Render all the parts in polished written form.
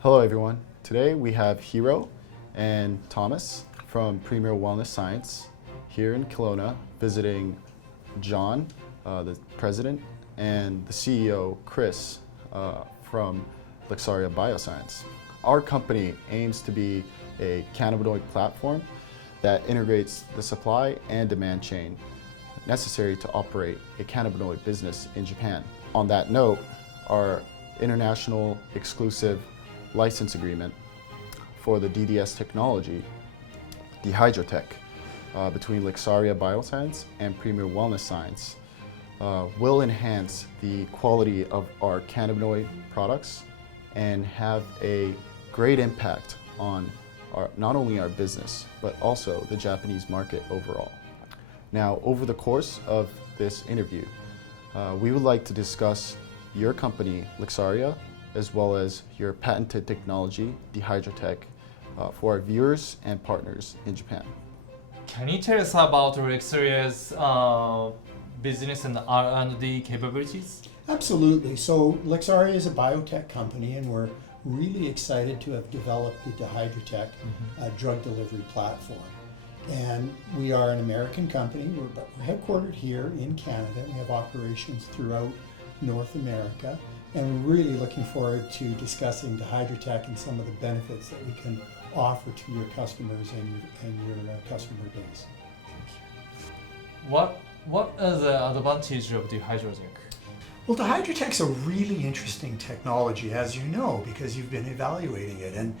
Hello everyone. Today we have Hiro and Thomas from Premier Wellness Science here in Kelowna visiting John, the president, and the CEO, Chris, from Lexaria Bioscience. Our company aims to be a cannabinoid platform that integrates the supply and demand chain necessary to operate a cannabinoid business in Japan. On that note, our international exclusive license agreement for the DDS technology, the Biotech, between Lexaria Bioscience and Premier Wellness Science will enhance the quality of our cannabinoid products and have a great impact on not only our business, but also the Japanese market overall. Now, over the course of this interview, we would like to discuss your company, Lexaria, as well as your patented technology, the Biotech, for our viewers and partners in Japan. Can you tell us about Lexaria's business and R&D capabilities? Absolutely. So Lexaria is a biotech company, and we're really excited to have developed the Biotech drug delivery platform. And we are an American company. We're headquartered here in Canada. We have operations throughout North America, and we're really looking forward to discussing the Biotech and some of the benefits that we can offer to your customers and your customer base. What are the advantages of the Biotech? Well, the Biotech's a really interesting technology, as you know, because you've been evaluating it. And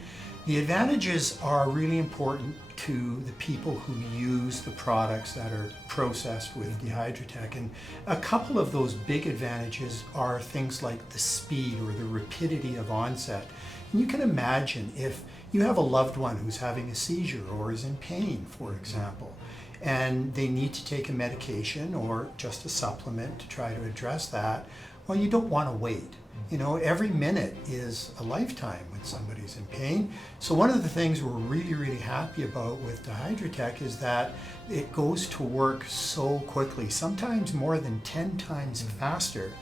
the advantages are really important to the people who use the products that are processed with the Biotech. And a couple of those big advantages are things like the speed or the rapidity of onset. And you can imagine if you have a loved one who's having a seizure or is in pain, for example, and they need to take a medication or just a supplement to try to address that, well, you don't want to wait. You know, every minute is a lifetime when somebody's in pain. So one of the things we're really, really happy about with the Biotech is that it goes to work so quickly, sometimes more than 10 times faster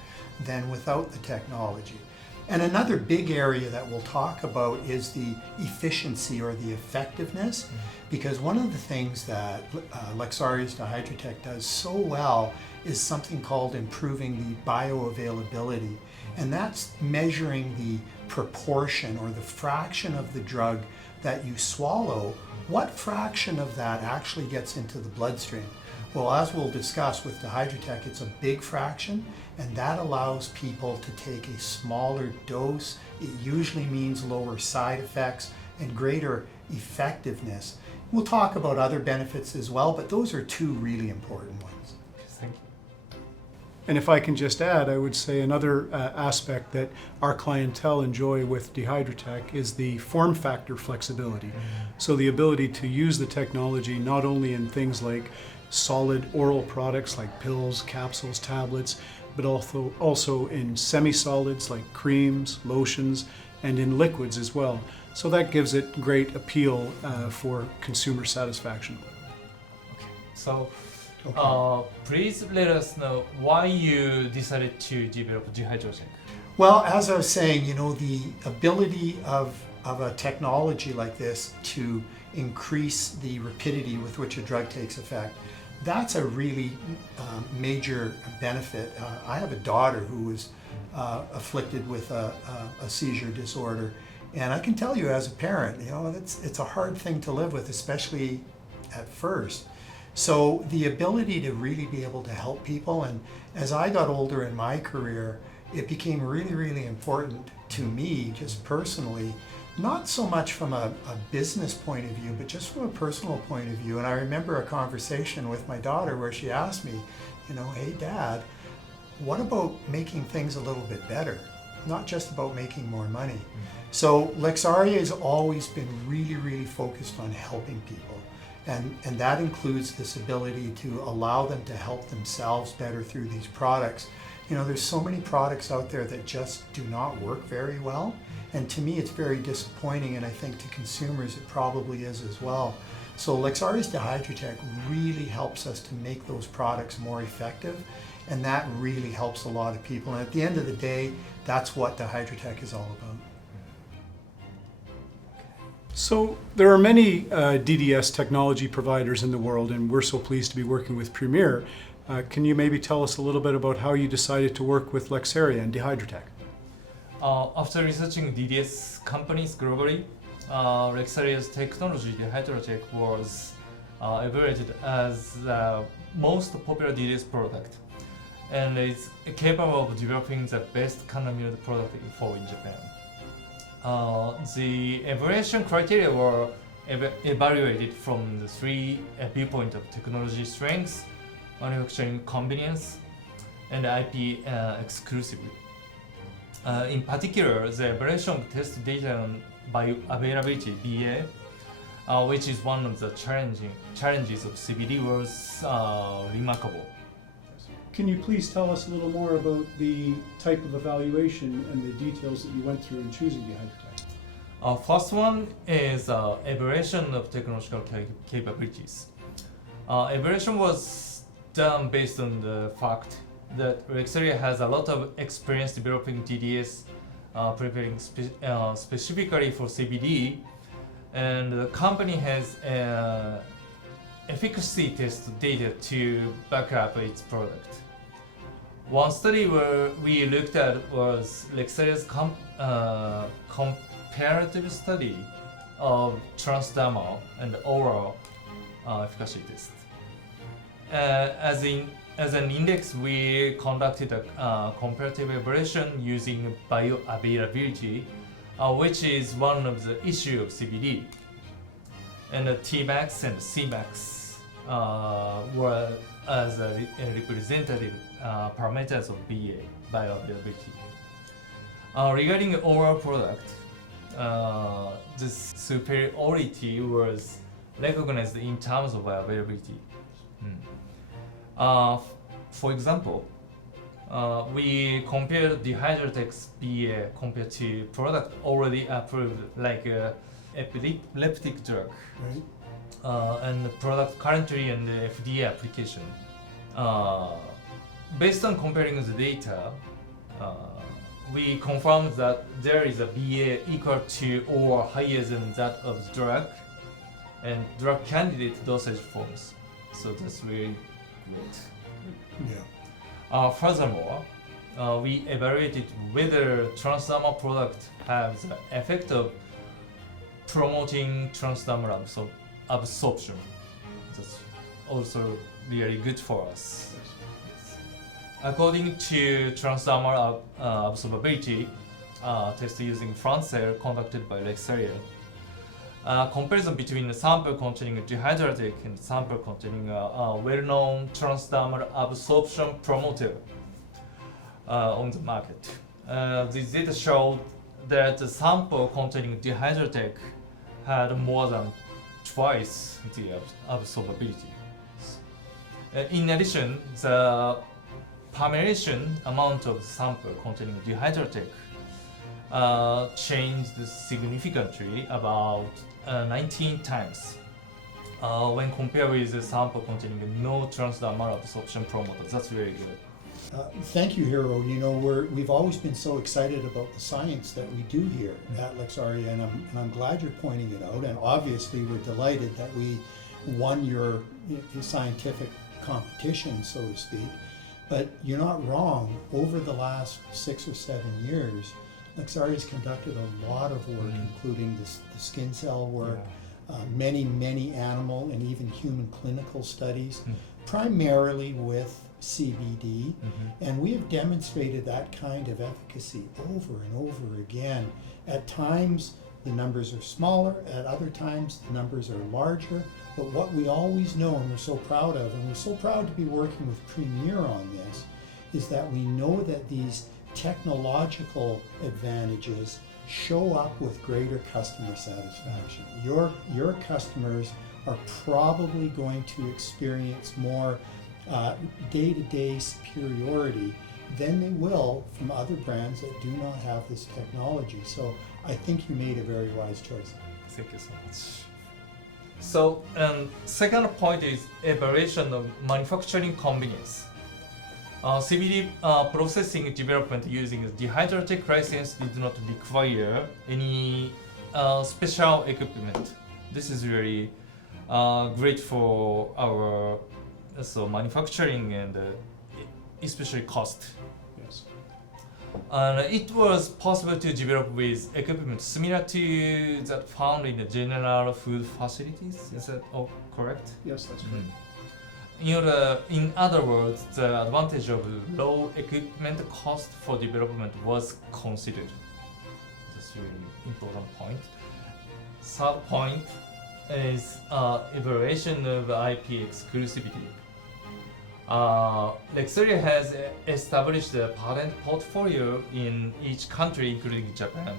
than without the technology. And another big area that we'll talk about is the efficiency or the effectiveness, because one of the things that Lexaria's Biotech does so well is something called improving the bioavailability. And that's measuring the proportion or the fraction of the drug that you swallow. What fraction of that actually gets into the bloodstream? Well, as we'll discuss with the Biotech, it's a big fraction, and that allows people to take a smaller dose. It usually means lower side effects and greater effectiveness. We'll talk about other benefits as well, but those are two really important ones. Thank you. And if I can just add, I would say another aspect that our clientele enjoy with Biotech is the form factor flexibility. So the ability to use the technology not only in things like solid oral products like pills, capsules, tablets, but also in semi-solids like creams, lotions, and in liquids as well. So that gives it great appeal for consumer satisfaction. Okay. So, please let us know why you decided to develop the Biotech. Well, as I was saying, you know, the ability of a technology like this to increase the rapidity with which a drug takes effect, that's a really major benefit. I have a daughter who was afflicted with a seizure disorder, and I can tell you as a parent, you know, it's a hard thing to live with, especially at first. So the ability to really be able to help people, and as I got older in my career, it became really, really important to me, just personally, not so much from a business point of view, but just from a personal point of view. And I remember a conversation with my daughter where she asked me, you know, hey Dad, what about making things a little bit better? Not just about making more money. So Lexaria has always been really, really focused on helping people. And that includes this ability to allow them to help themselves better through these products. You know, there's so many products out there that just do not work very well. And to me, it's very disappointing, and I think to consumers it probably is as well. So Lexaria's Biotech really helps us to make those products more effective, and that really helps a lot of people. And at the end of the day, that's what the Biotech is all about. So there are many DDS technology providers in the world, and we're so pleased to be working with Premier. Can you maybe tell us a little bit about how you decided to work with Lexaria and Dihydrotech? After researching DDS companies globally, Lexaria's technology, Dihydrotech, was evaluated as the most popular DDS product, and is capable of developing the best cannabinoid product in Japan. The evaluation criteria were evaluated from the three viewpoints of technology strength, manufacturing convenience, and IP exclusivity. In particular, the evaluation of test data on bioavailability (BA), which is one of the challenges of CBD, was remarkable. Can you please tell us a little more about the type of evaluation and the details that you went through in choosing Dihydrotech? First one is evaluation of technological capabilities. Evaluation was done based on the fact that Lexaria has a lot of experience developing DDS, preparing specifically for CBD, and the company has efficacy test data to back up its product. One study where we looked at was Lexaria's comparative study of transdermal and oral efficacy test. As an index, we conducted a comparative evaluation using bioavailability, which is one of the issues of CBD. And the Tmax and Cmax were as a representative parameters of BA, bioavailability. Regarding the oral product, the superiority was recognized in terms of bioavailability. For example, we compared Dihydrotech's BA compared to product already approved, like epileptic drug, Right. and the product currently in the FDA application. Based on comparing the data, we confirmed that there is a BA equal to or higher than that of the drug and drug candidate dosage forms. So that's really great. Yeah. Furthermore, we evaluated whether transdermal product has the effect of promoting transdermal absorption. That's also really good for us. According to transdermal absorbability test using France cell conducted by Lexaria, comparison between the sample containing Dihydrotech and sample containing a well-known transdermal absorption promoter on the market. These data showed that the sample containing Dihydrotech had more than twice the absorbability. In addition, the permeation amount of sample containing Dihydrotech changed significantly, about 19 times, when compared with the sample containing no transdermal absorption promoter. That's really good. Thank you, Hiro. You know, we've always been so excited about the science that we do here at Lexaria, and I'm glad you're pointing it out. And obviously, we're delighted that we won your scientific competition, so to speak. But you're not wrong. Over the last 6 or 7 years, Lexaria has conducted a lot of work, including the skin cell work, many animal and even human clinical studies, primarily with CBD, and we have demonstrated that kind of efficacy over and over again. At times the numbers are smaller, at other times the numbers are larger, but what we always know and we're so proud of, and we're so proud to be working with Premier on this, is that we know that these technological advantages show up with greater customer satisfaction. Your customers are probably going to experience more day-to-day superiority than they will from other brands that do not have this technology. So I think you made a very wise choice. Thank you so much. So, second point is evaluation of manufacturing convenience. CBD processing development using the Dihydrotech license did not require any special equipment. This is really great for our manufacturing and especially cost. Yes. And it was possible to develop with equipment similar to that found in the general food facilities. Is that all correct? Yes, that's correct. In other words, the advantage of low equipment cost for development was considered. That's a really important point. Third point is evaluation of IP exclusivity. Lexaria has established a patent portfolio in each country, including Japan,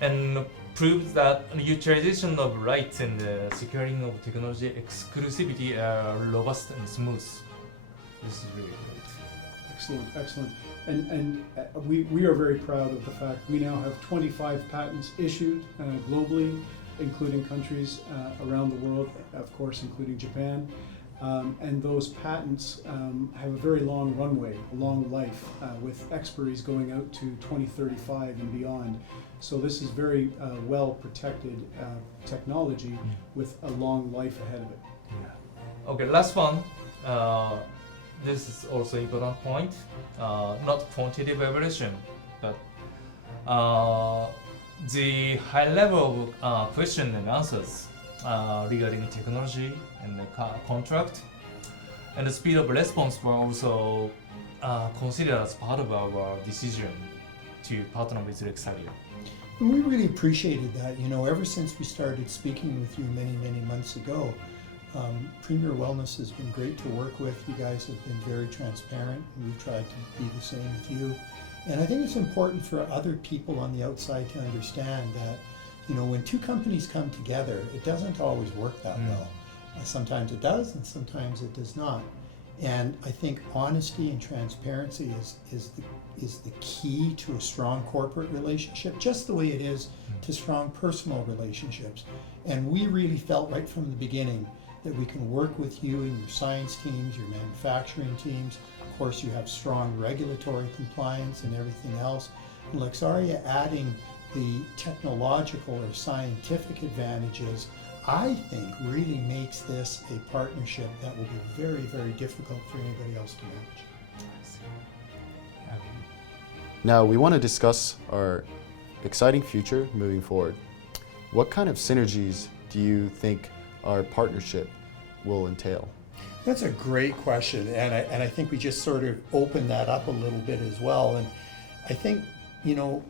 and proves that utilization of rights and securing of technology exclusivity are robust and smooth. This is really great. Excellent, excellent. And we are very proud of the fact we now have 25 patents issued globally, including countries around the world, of course, including Japan. And those patents have a very long runway, a long life, with expiries going out to 2035 and beyond. So this is very well protected technology with a long life ahead of it. Yeah. Okay, last one. This is also important point. Not quantitative evaluation, but the high level of question and answers regarding technology and the contract and the speed of response were also considered as part of our decision to partner with Lexaria. And we really appreciated that. You know, ever since we started speaking with you many, many months ago, Premier Wellness has been great to work with. You guys have been very transparent, and we've tried to be the same with you. And I think it's important for other people on the outside to understand that, you know, when two companies come together, it doesn't always work that well. Sometimes it does, and sometimes it does not. And I think honesty and transparency is the key to a strong corporate relationship, just the way it is to strong personal relationships. And we really felt right from the beginning that we can work with you and your science teams, your manufacturing teams. Of course, you have strong regulatory compliance and everything else. And Lexaria adding the technological or scientific advantages, I think, really makes this a partnership that will be very, very difficult for anybody else to manage. Now we want to discuss our exciting future moving forward. What kind of synergies do you think our partnership will entail? That's a great question, and I think we just sort of opened that up a little bit as well. And I think, you know,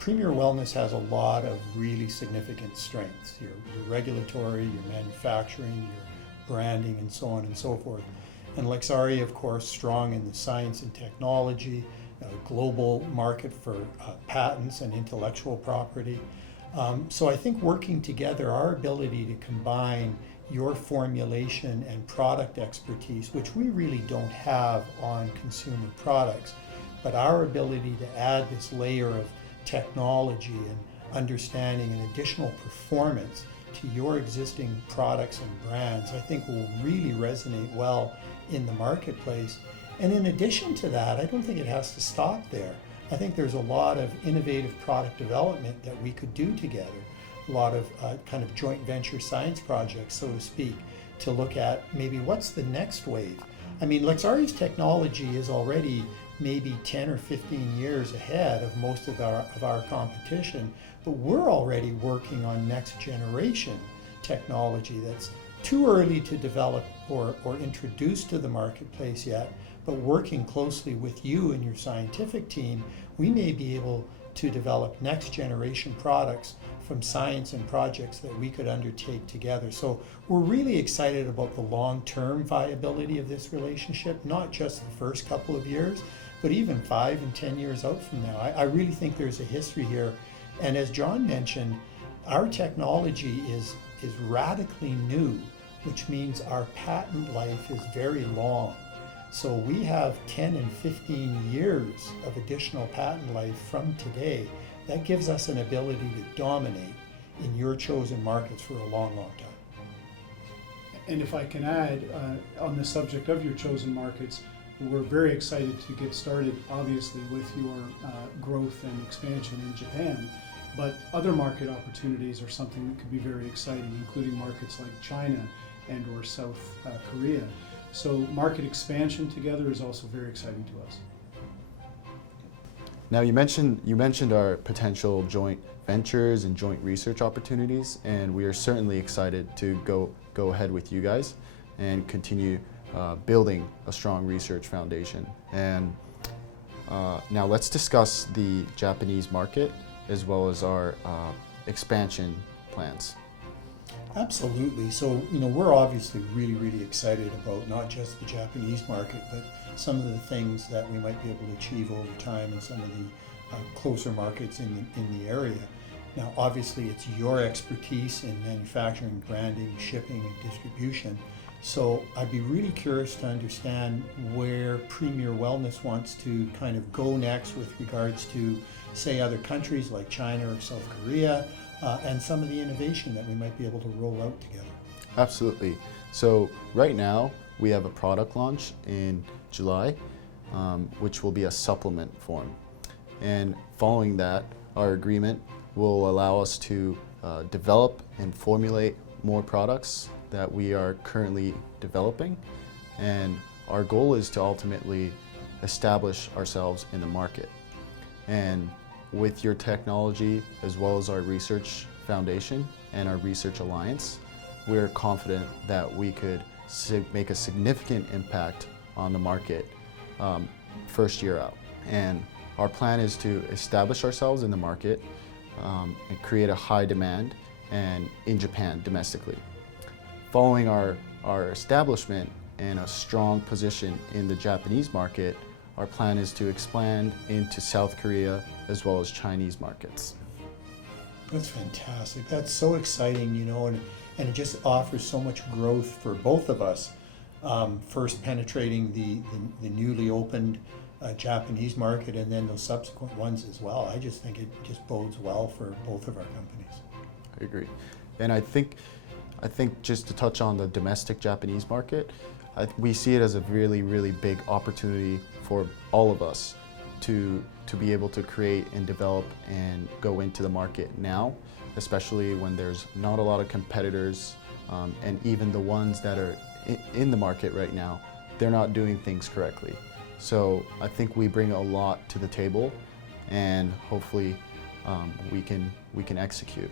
Premier Wellness has a lot of really significant strengths. Your regulatory, your manufacturing, your branding, and so on and so forth. And Lexaria, of course, strong in the science and technology, global market for patents and intellectual property. So I think working together, our ability to combine your formulation and product expertise, which we really don't have on consumer products, but our ability to add this layer of technology and understanding and additional performance to your existing products and brands, I think will really resonate well in the marketplace. And in addition to that, I don't think it has to stop there. I think there's a lot of innovative product development that we could do together, a lot of kind of joint venture science projects, so to speak, to look at maybe what's the next wave. I mean, Lexaria's technology is already maybe 10 or 15 years ahead of most of our competition, but we're already working on next generation technology that's too early to develop or introduce to the marketplace yet, but working closely with you and your scientific team, we may be able to develop next generation products from science and projects that we could undertake together. So we're really excited about the long-term viability of this relationship, not just the first couple of years, but even 5 and 10 years out from now. I really think there's a history here. And as John mentioned, our technology is radically new, which means our patent life is very long. So we have 10 and 15 years of additional patent life from today. That gives us an ability to dominate in your chosen markets for a long, long time. And if I can add, on the subject of your chosen markets, we're very excited to get started, obviously, with your growth and expansion in Japan. But other market opportunities are something that could be very exciting, including markets like China and or South Korea. So market expansion together is also very exciting to us. Now you mentioned our potential joint ventures and joint research opportunities, and we are certainly excited to go ahead with you guys and continue building a strong research foundation. And now let's discuss the Japanese market as well as our expansion plans. Absolutely. So, we're obviously really excited about not just the Japanese market, but some of the things that we might be able to achieve over time in some of the closer markets in the area. Now, obviously, it's your expertise in manufacturing, branding, shipping, and distribution. So I'd be really curious to understand where Premier Wellness wants to kind of go next with regards to, say, other countries like China or South Korea, and some of the innovation that we might be able to roll out together. Absolutely. So right now we have a product launch in July, which will be a supplement form. And following that, our agreement will allow us to develop and formulate more products that we are currently developing. And our goal is to ultimately establish ourselves in the market. And with your technology, as well as our research foundation and our research alliance, we're confident that we could make a significant impact on the market first year out. And our plan is to establish ourselves in the market and create a high demand and in Japan domestically. Following our establishment and a strong position in the Japanese market, our plan is to expand into South Korea as well as Chinese markets. That's fantastic. That's so exciting, and it just offers so much growth for both of us. First penetrating the newly opened Japanese market, and then those subsequent ones as well. I just think it just bodes well for both of our companies. I agree. And I think just to touch on the domestic Japanese market, we see it as a really big opportunity for all of us to be able to create and develop and go into the market now, especially when there's not a lot of competitors, and even the ones that are in the market right now, they're not doing things correctly. So I think we bring a lot to the table, and hopefully we can execute.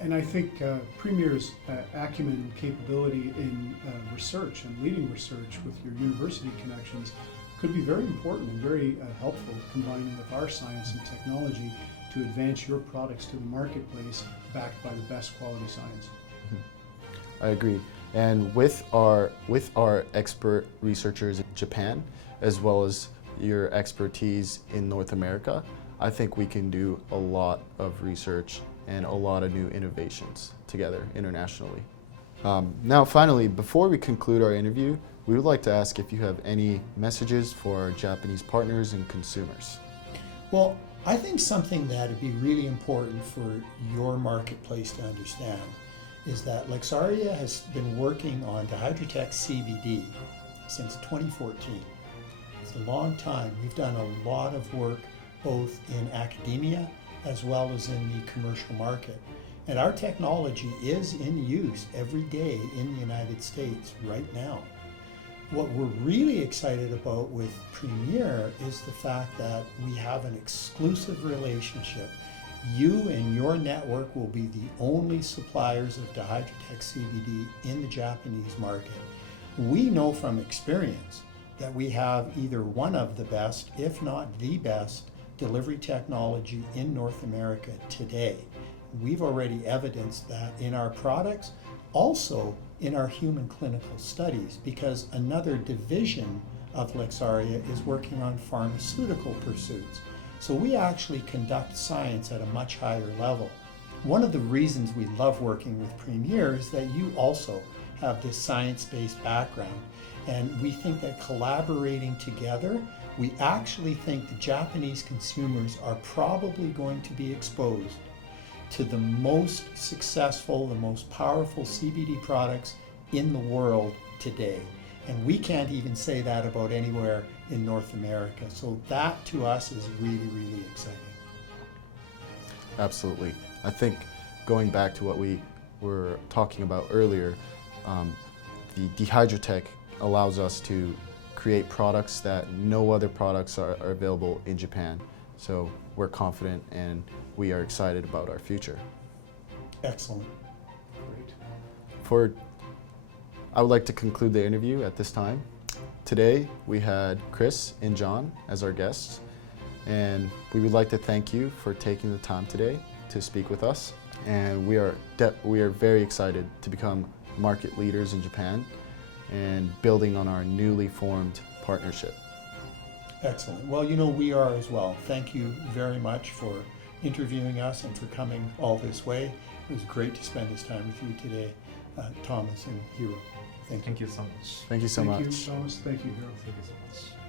And I think Premier's acumen and capability in research and leading research with your university connections could be very important and very helpful, combining with our science and technology to advance your products to the marketplace backed by the best quality science. I agree. And with our expert researchers in Japan, as well as your expertise in North America, I think we can do a lot of research and a lot of new innovations together internationally. Now finally, before we conclude our interview, we would like to ask if you have any messages for our Japanese partners and consumers. Well, I think something that would be really important for your marketplace to understand is that Lexaria has been working on Dihydrotech CBD since 2014. It's a long time. We've done a lot of work both in academia as well as in the commercial market. And our technology is in use every day in the United States right now. What we're really excited about with Premier is the fact that we have an exclusive relationship. You and your network will be the only suppliers of Dihydrotech CBD in the Japanese market. We know from experience that we have either one of the best, if not the best, delivery technology in North America today. We've already evidenced that in our products, also in our human clinical studies, because another division of Lexaria is working on pharmaceutical pursuits. So we actually conduct science at a much higher level. One of the reasons we love working with Premier is that you also have this science-based background, and we think that collaborating together, we actually think the Japanese consumers are probably going to be exposed to the most successful, the most powerful CBD products in the world today. And we can't even say that about anywhere in North America. So that to us is really exciting. Absolutely. I think going back to what we were talking about earlier, the Dehydrotech allows us to create products that no other products are available in Japan. So we're confident and we are excited about our future. Excellent. Great. I would like to conclude the interview at this time. Today we had Chris and John as our guests, and we would like to thank you for taking the time today to speak with us. And we are very excited to become market leaders in Japan and building on our newly formed partnership. Excellent. Well, you know, we are as well. Thank you very much for interviewing us and for coming all this way. It was great to spend this time with you today, Thomas and Hiro. Thank you. Thank you so much. Thank you so much. Thank you, Thomas. Thank you, Hiro. Thank you so much.